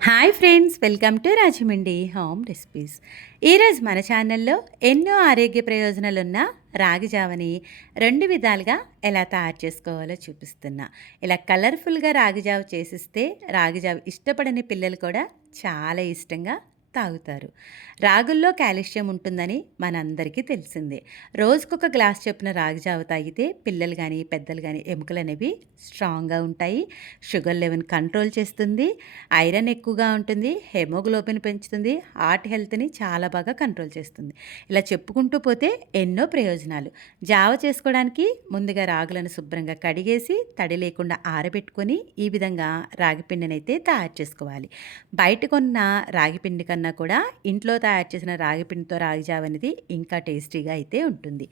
Hi friends, welcome to Rajahmundry home recipes. ఈరోజు మన ఛానల్లో ఎన్నో ఆరోగ్య ప్రయోజనాలున్న రాగి జావని రెండు విధాలుగా ఎలా తయారు చేసుకోవాలో చూపిస్తున్నా. ఇలా కలర్ఫుల్గా రాగి జావ చేసిస్తే రాగి జావ ఇష్టపడని పిల్లలు కూడా చాలా ఇష్టంగా తాగుతారు. రాగుల్లో కాల్షియం ఉంటుందని మనందరికీ తెలిసిందే. రోజుకొక గ్లాస్ చొప్పున రాగి జావ తాగితే పిల్లలు కానీ పెద్దలు కానీ ఎముకలు అనేవి స్ట్రాంగ్గా ఉంటాయి. షుగర్ లెవెల్ కంట్రోల్ చేస్తుంది. ఐరన్ ఎక్కువగా ఉంటుంది. హెమోగ్లోబిన్ పెంచుతుంది. హార్ట్ హెల్త్ని చాలా బాగా కంట్రోల్ చేస్తుంది. ఇలా చెప్పుకుంటూ పోతే ఎన్నో ప్రయోజనాలు. జావ చేసుకోవడానికి ముందుగా రాగులను శుభ్రంగా కడిగేసి తడి లేకుండా ఆరబెట్టుకొని ఈ విధంగా రాగి పిండిని అయితే తయారు చేసుకోవాలి. బయట కొన్న రాగి పిండి కన్నా కూడా ఇంట్లో తయారు చేసిన రాగి పిండితో రాగి జావ అనేది ఇంకా టేస్టీగా అయితే ఉంటుంది.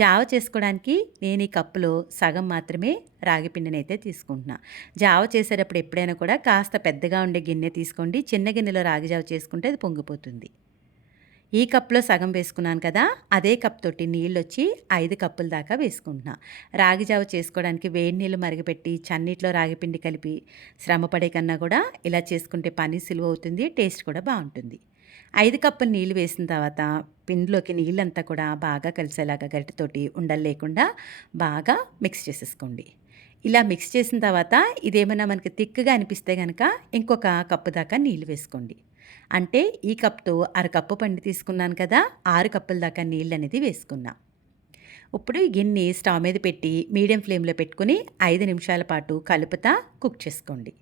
జావ చేసుకోవడానికి నేను ఈ కప్పులో సగం మాత్రమే రాగి పిండిని అయితే తీసుకుంటున్నా. జావ చేసేటప్పుడు ఎప్పుడైనా కూడా కాస్త పెద్దగా ఉండే గిన్నె తీసుకోండి. చిన్న గిన్నెలో రాగి జావ చేసుకుంటే అది పొంగిపోతుంది. ఈ కప్లో సగం వేసుకున్నాను కదా, అదే కప్ తోటి నీళ్ళు వచ్చి 5 కప్పుల దాకా వేసుకుంటున్నా. రాగి జావ చేసుకోవడానికి వేడి నీళ్ళు మరిగిపెట్టి చన్నీటిలో రాగి పిండి కలిపి శ్రమ పడే కన్నా కూడా ఇలా చేసుకుంటే పని సులువు అవుతుంది. టేస్ట్ కూడా బాగుంటుంది. 5 కప్పులు నీళ్ళు వేసిన తర్వాత పిండిలోకి నీళ్ళంతా కూడా బాగా కలిసేలాగా గరిటెతోటి ఉండలు లేకుండా బాగా మిక్స్ చేసేసుకోండి. ఇలా మిక్స్ చేసిన తర్వాత ఇదేమన్నా మనకి తిక్కుగా అనిపిస్తే కనుక ఇంకొక కప్పు దాకా నీళ్ళు వేసుకోండి. అంటే ఈ కప్తో అరకప్పు పండి తీసుకున్నాను కదా, 6 కప్పుల దాకా నీళ్ళు అనేది వేసుకున్నా. ఇప్పుడు ఈ గిన్నె స్టవ్ మీద పెట్టి మీడియం ఫ్లేమ్లో పెట్టుకుని 5 నిమిషాల పాటు కలుపుతా కుక్ చేసుకోండి.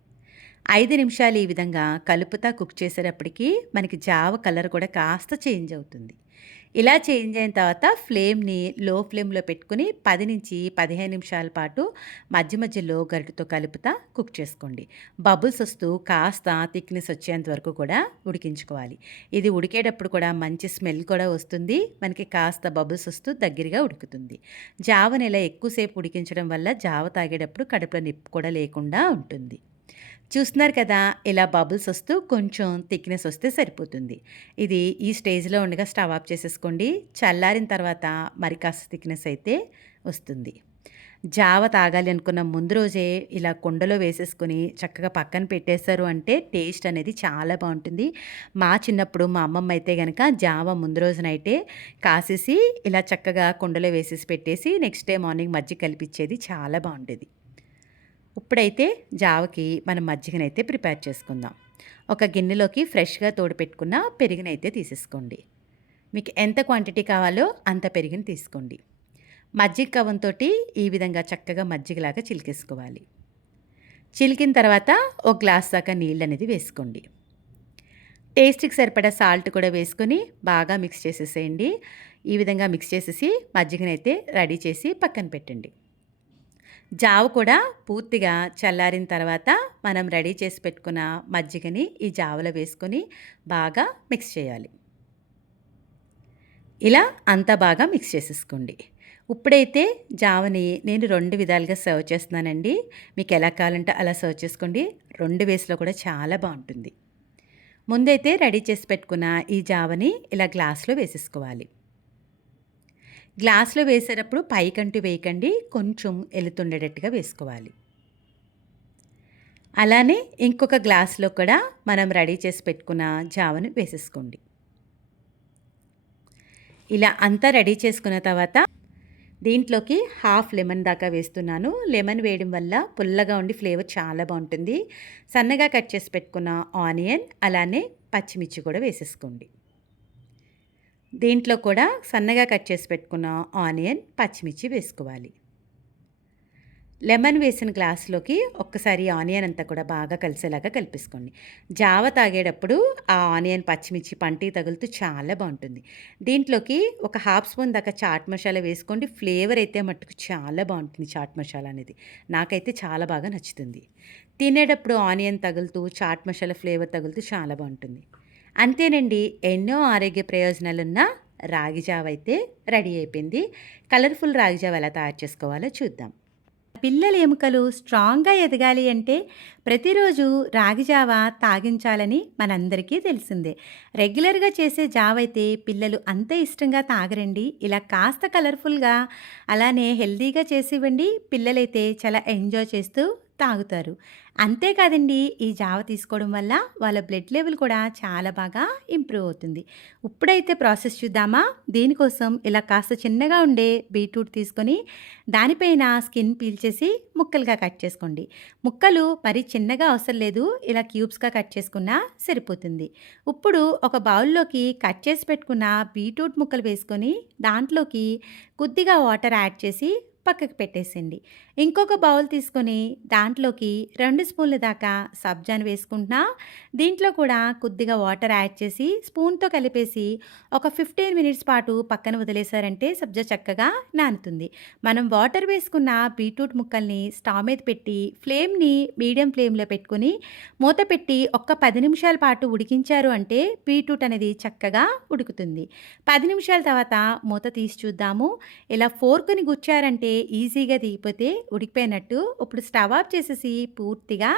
5 నిమిషాలు ఈ విధంగా కలుపుతా కుక్ చేసేటప్పటికి మనకి జావ కలర్ కూడా కాస్త చేంజ్ అవుతుంది. ఇలా చేంజ్ అయిన తర్వాత ఫ్లేమ్ని లో ఫ్లేమ్లో పెట్టుకుని 10 నుంచి 15 నిమిషాల పాటు మధ్య మధ్యలో గరిటెతో కలుపుతా కుక్ చేసుకోండి. బబుల్స్ వస్తూ కాస్త థిక్నెస్ వచ్చేంత వరకు కూడా ఉడికించుకోవాలి. ఇది ఉడికేటప్పుడు కూడా మంచి స్మెల్ కూడా వస్తుంది. మనకి కాస్త బబుల్స్ వస్తూ దగ్గరగా ఉడుకుతుంది. జావని ఇలా ఎక్కువసేపు ఉడికించడం వల్ల జావ తాగేటప్పుడు కడుపులో నిప్పు కూడా లేకుండా ఉంటుంది. చూస్తున్నారు కదా, ఇలా బబుల్స్ వస్తూ కొంచెం థిక్నెస్ వస్తే సరిపోతుంది. ఇది ఈ స్టేజ్లో ఉండగా స్టవ్ ఆఫ్ చేసేసుకోండి. చల్లారిన తర్వాత మరి కాస్త థిక్నెస్ అయితే వస్తుంది. జావ తాగాలి అనుకున్న ముందు రోజే ఇలా కుండలో వేసేసుకొని చక్కగా పక్కన పెట్టేశారు అంటే టేస్ట్ అనేది చాలా బాగుంటుంది. మా చిన్నప్పుడు మా అమ్మమ్మ అయితే కనుక జావ ముందు రోజునైతే కాసేసి ఇలా చక్కగా కుండలో వేసేసి పెట్టేసి నెక్స్ట్ డే మార్నింగ్ మజ్జిగ కలిపిచ్చేది. చాలా బాగుండేది. ఇప్పుడైతే జావకి మనం మజ్జిగనైతే ప్రిపేర్ చేసుకుందాం. ఒక గిన్నెలోకి ఫ్రెష్గా తోడుపెట్టుకున్న పెరుగునైతే తీసేసుకోండి. మీకు ఎంత క్వాంటిటీ కావాలో అంత పెరుగుని తీసుకోండి. మజ్జిగ కవంతో ఈ విధంగా చక్కగా మజ్జిగలాగా చిలికేసుకోవాలి. చిలికిన తర్వాత ఒక గ్లాస్ దాకా నీళ్ళు అనేది వేసుకోండి. టేస్ట్కి సరిపడా సాల్ట్ కూడా వేసుకొని బాగా మిక్స్ చేసేసేయండి. ఈ విధంగా మిక్స్ చేసేసి మజ్జిగనైతే రెడీ చేసి పక్కన పెట్టండి. జావ కూడా పూర్తిగా చల్లారిన తర్వాత మనం రెడీ చేసి పెట్టుకున్న మజ్జిగని ఈ జావలో వేసుకొని బాగా మిక్స్ చేయాలి. ఇలా అంతా బాగా మిక్స్ చేసేసుకోండి. ఇప్పుడైతే జావని నేను 2 విధాలుగా సర్వ్ చేస్తున్నానండి. మీకు ఎలా కావాలంటే అలా సర్వ్ చేసుకోండి. 2 వేస్లో కూడా చాలా బాగుంటుంది. ముందైతే రెడీ చేసి పెట్టుకున్న ఈ జావని ఇలా గ్లాస్లో వేసేసుకోవాలి. గ్లాస్లో వేసేటప్పుడు పైకంటూ వేయకండి, కొంచెం ఎలుతుండేటట్టుగా వేసుకోవాలి. అలానే ఇంకొక గ్లాస్లో కూడా మనం రెడీ చేసి పెట్టుకున్న జావను వేసేసుకోండి. ఇలా అంతా రెడీ చేసుకున్న తర్వాత దీంట్లోకి హాఫ్ లెమన్ దాకా వేస్తున్నాను. లెమన్ వేయడం వల్ల పుల్లగా ఉండి ఫ్లేవర్ చాలా బాగుంటుంది. సన్నగా కట్ చేసి పెట్టుకున్న ఆనియన్ అలానే పచ్చిమిర్చి కూడా వేసేసుకోండి. దీంట్లో కూడా సన్నగా కట్ చేసి పెట్టుకున్న ఆనియన్ పచ్చిమిర్చి వేసుకోవాలి. లెమన్ వేసిన గ్లాసులోకి ఒక్కసారి ఆనియన్ అంతా కూడా బాగా కలిసేలాగా కలిపేసుకోండి. జావ తాగేటప్పుడు ఆ ఆనియన్ పచ్చిమిర్చి పంటికి తగులుతూ చాలా బాగుంటుంది. దీంట్లోకి ఒక హాఫ్ స్పూన్ దాకా చాట్ మసాలా వేసుకోండి. ఫ్లేవర్ అయితే మట్టుకు చాలా బాగుంటుంది. చాట్ మసాలా అనేది నాకైతే చాలా బాగా నచ్చుతుంది. తినేటప్పుడు ఆనియన్ తగులుతూ చాట్ మసాలా ఫ్లేవర్ తగులుతూ చాలా బాగుంటుంది. అంతేనండి, ఎన్నో ఆరోగ్య ప్రయోజనాలున్న రాగి జావ అయితే రెడీ అయిపోయింది. కలర్ఫుల్ రాగి జావ ఎలా తయారు చేసుకోవాలో చూద్దాం. పిల్లల ఎముకలు స్ట్రాంగ్గా ఎదగాలి అంటే ప్రతిరోజు రాగి జావ తాగించాలని మనందరికీ తెలిసిందే. రెగ్యులర్గా చేసే జావ అయితే పిల్లలు అంత ఇష్టంగా తాగరండి. ఇలా కాస్త కలర్ఫుల్గా అలానే హెల్తీగా చేసి ఇవ్వండి. పిల్లలైతే చాలా ఎంజాయ్ చేస్తూ తాగుతారు. అంతేకాదండి, ఈ జావ తీసుకోవడం వల్ల వాళ్ళ బ్లడ్ లెవెల్ కూడా చాలా బాగా ఇంప్రూవ్ అవుతుంది. ఇప్పుడైతే ప్రాసెస్ చూద్దామా? దీనికోసం ఇలా కాస్త చిన్నగా ఉండే బీట్రూట్ తీసుకొని దానిపైన స్కిన్ పీల్చేసి ముక్కలుగా కట్ చేసుకోండి. ముక్కలు మరీ చిన్నగా అవసరం లేదు. ఇలా క్యూబ్స్‌గా కట్ చేసుకున్నా సరిపోతుంది. ఇప్పుడు ఒక బౌల్‌లోకి కట్ చేసి పెట్టుకున్న బీట్రూట్ ముక్కలు వేసుకొని దాంట్లోకి కొద్దిగా వాటర్ యాడ్ చేసి పక్కకు పెట్టేసేయండి. ఇంకొక బౌల్ తీసుకొని దాంట్లోకి 2 స్పూన్ల దాకా సబ్జాను వేసుకుంటున్నా. దీంట్లో కూడా కొద్దిగా వాటర్ యాడ్ చేసి స్పూన్‌తో కలిపేసి ఒక 15 మినిట్స్ పాటు పక్కన వదిలేసారంటే సబ్జా చక్కగా నానుతుంది. మనం వాటర్ వేసుకున్న బీట్రూట్ ముక్కల్ని స్టవ్ మీద పెట్టి ఫ్లేమ్‌ని మీడియం ఫ్లేమ్‌లో పెట్టుకొని మూత పెట్టి ఒక్క 10 నిమిషాల పాటు ఉడికించారు అంటే బీట్రూట్ అనేది చక్కగా ఉడుకుతుంది. 10 నిమిషాల తర్వాత మూత తీసి చూద్దాము. ఇలా ఫోర్క్‌ని గుచ్చారంటే ఈజీగా దిగిపోతే ఉడికిపోయినట్టు. ఇప్పుడు స్టవ్ ఆఫ్ చేసేసి పూర్తిగా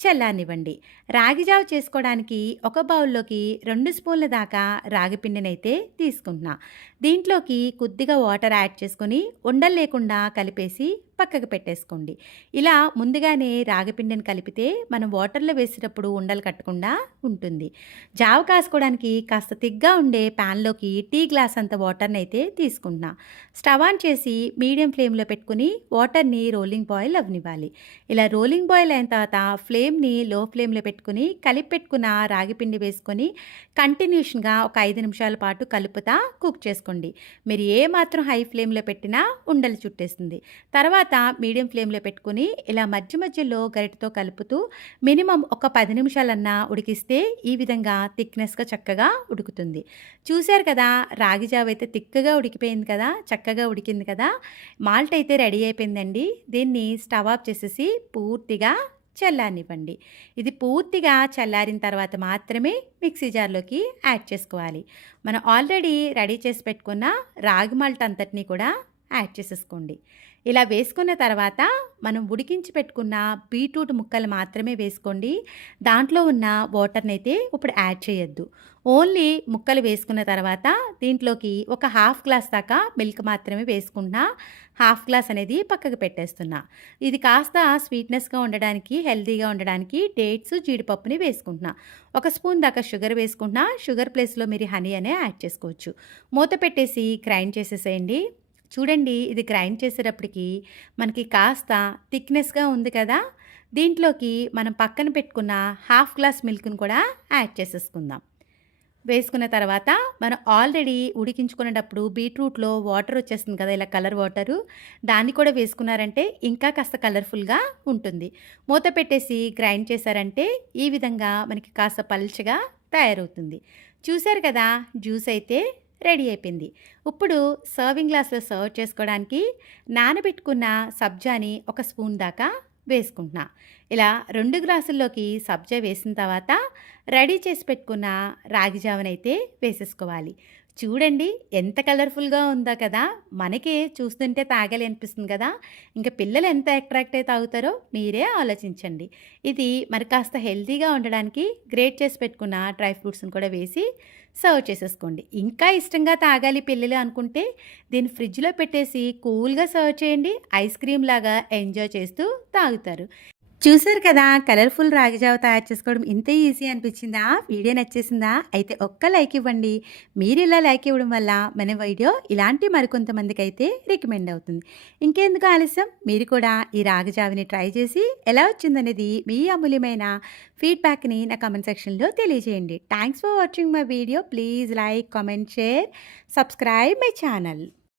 చల్లారనివ్వండి. రాగి జావ చేసుకోవడానికి ఒక బౌల్లోకి 2 స్పూన్ల దాకా రాగి పిండినైతే తీసుకుంటున్నా. దీంట్లోకి కొద్దిగా వాటర్ యాడ్ చేసుకొని ఉండలు లేకుండా కలిపేసి పక్కకు పెట్టేసుకోండి. ఇలా ముందుగానే రాగి పిండిని కలిపితే మనం వాటర్లో వేసేటప్పుడు ఉండలు కట్టకుండా ఉంటుంది. జావ కాసుకోవడానికి కాస్త తిగ్గా ఉండే ప్యాన్లోకి టీ గ్లాస్ అంత వాటర్ని అయితే తీసుకుంటున్నా. స్టవ్ ఆన్ చేసి మీడియం ఫ్లేమ్లో పెట్టుకుని వాటర్ని రోలింగ్ బాయిల్ అవ్వనివ్వాలి. ఇలా రోలింగ్ బాయిల్ అయిన తర్వాత ఫ్లేమ్ని లో ఫ్లేమ్లో పెట్టుకుని కలిపి పెట్టుకున్న రాగి పిండి వేసుకొని కంటిన్యూషన్గా ఒక 5 నిమిషాల పాటు కలుపుతా కుక్ చేసుకోండి. మీరు ఏ మాత్రం హై ఫ్లేమ్లో పెట్టినా ఉండలు చుట్టేస్తుంది. తర్వాత మీడియం ఫ్లేమ్లో పెట్టుకుని ఇలా మధ్య మధ్యలో గరిటెతో కలుపుతూ మినిమం ఒక 10 నిమిషాలన్నా ఉడికిస్తే ఈ విధంగా థిక్నెస్గా చక్కగా ఉడుకుతుంది. చూశారు కదా, రాగి జావ అయితే తిక్కగా ఉడికిపోయింది కదా, చక్కగా ఉడికింది కదా. మాల్ట్ అయితే రెడీ అయిపోయిందండి. దీన్ని స్టవ్ ఆఫ్ చేసేసి పూర్తిగా చల్లారనివ్వండి. ఇది పూర్తిగా చల్లారిన తర్వాత మాత్రమే మిక్సీ జార్లోకి యాడ్ చేసుకోవాలి. మనం ఆల్రెడీ రెడీ చేసి పెట్టుకున్న రాగి మాల్ట్ అంతటినీ కూడా యాడ్ చేసేసుకోండి. ఇలా వేసుకున్న తర్వాత మనం ఉడికించి పెట్టుకున్న బీట్రూట్ ముక్కలు మాత్రమే వేసుకోండి. దాంట్లో ఉన్న వాటర్ని అయితే ఇప్పుడు యాడ్ చేయొద్దు. ఓన్లీ ముక్కలు వేసుకున్న తర్వాత దీంట్లోకి ఒక హాఫ్ గ్లాస్ దాకా మిల్క్ మాత్రమే వేసుకుంటున్నా. హాఫ్ గ్లాస్ అనేది పక్కకు పెట్టేస్తున్నా. ఇది కాస్త స్వీట్నెస్గా ఉండడానికి, హెల్తీగా ఉండడానికి డేట్స్, జీడిపప్పుని వేసుకుంటున్నా. ఒక స్పూన్ దాకా షుగర్ వేసుకుంటున్నా. షుగర్ ప్లేస్లో మీరు హనీ అనే యాడ్ చేసుకోవచ్చు. మూత పెట్టేసి గ్రైండ్ చేసేసేయండి. చూడండి, ఇది గ్రైండ్ చేసేటప్పటికి మనకి కాస్త థిక్నెస్గా ఉంది కదా. దీంట్లోకి మనం పక్కన పెట్టుకున్న హాఫ్ గ్లాస్ మిల్క్ని కూడా యాడ్ చేసేసుకుందాం. వేసుకున్న తర్వాత మనం ఆల్రెడీ ఉడికించుకునేటప్పుడు బీట్రూట్లో వాటర్ వచ్చేస్తుంది కదా, ఇలా కలర్ వాటరు, దాన్ని కూడా వేసుకున్నారంటే ఇంకా కాస్త కలర్ఫుల్గా ఉంటుంది. మూత పెట్టేసి గ్రైండ్ చేశారంటే ఈ విధంగా మనకి కాస్త పల్చగా తయారవుతుంది. చూశారు కదా, జ్యూస్ అయితే రెడీ అయిపోయింది. ఇప్పుడు సర్వింగ్ గ్లాస్లో సర్వ్ చేసుకోవడానికి నానబెట్టుకున్న సబ్జాని ఒక స్పూన్ దాకా వేసుకుంటున్నా. ఇలా 2 గ్లాసుల్లోకి సబ్జా వేసిన తర్వాత రెడీ చేసి పెట్టుకున్న రాగి జావనైతే వేసేసుకోవాలి. చూడండి ఎంత కలర్ఫుల్గా ఉందో కదా, మనకే చూస్తుంటే తాగాలి అనిపిస్తుంది కదా. ఇంకా పిల్లలు ఎంత అట్రాక్ట్ అయి తాగుతారో మీరే ఆలోచించండి. ఇది మరి కాస్త హెల్తీగా ఉండడానికి గ్రేట్ చేసి పెట్టుకున్న డ్రై ఫ్రూట్స్ని కూడా వేసి సర్వ్ చేసేసుకోండి. ఇంకా ఇష్టంగా తాగాలి పిల్లలు అనుకుంటే దీన్ని ఫ్రిడ్జ్లో పెట్టేసి కూల్గా సర్వ్ చేయండి. ఐస్ క్రీమ్ లాగా ఎంజాయ్ చేస్తూ తాగుతారు. చూసారు కదా, కలర్ఫుల్ రాగి జావ తయారు చేసుకోవడం ఇంత ఈజీ అనిపించిందా? వీడియో నచ్చేసిందా? అయితే ఒక్క లైక్ ఇవ్వండి. మీరు ఇలా లైక్ ఇవ్వడం వల్ల మన వీడియో ఇలాంటి మరికొంతమందికి అయితే రికమెండ్ అవుతుంది. ఇంకెందుకు ఆలస్యం, మీరు కూడా ఈ రాగి జావని ట్రై చేసి ఎలా వచ్చిందనేది మీ అమూల్యమైన ఫీడ్బ్యాక్ని నా కామెంట్ సెక్షన్లో తెలియజేయండి. Thanks for watching my video. Please like, comment, share, subscribe my channel.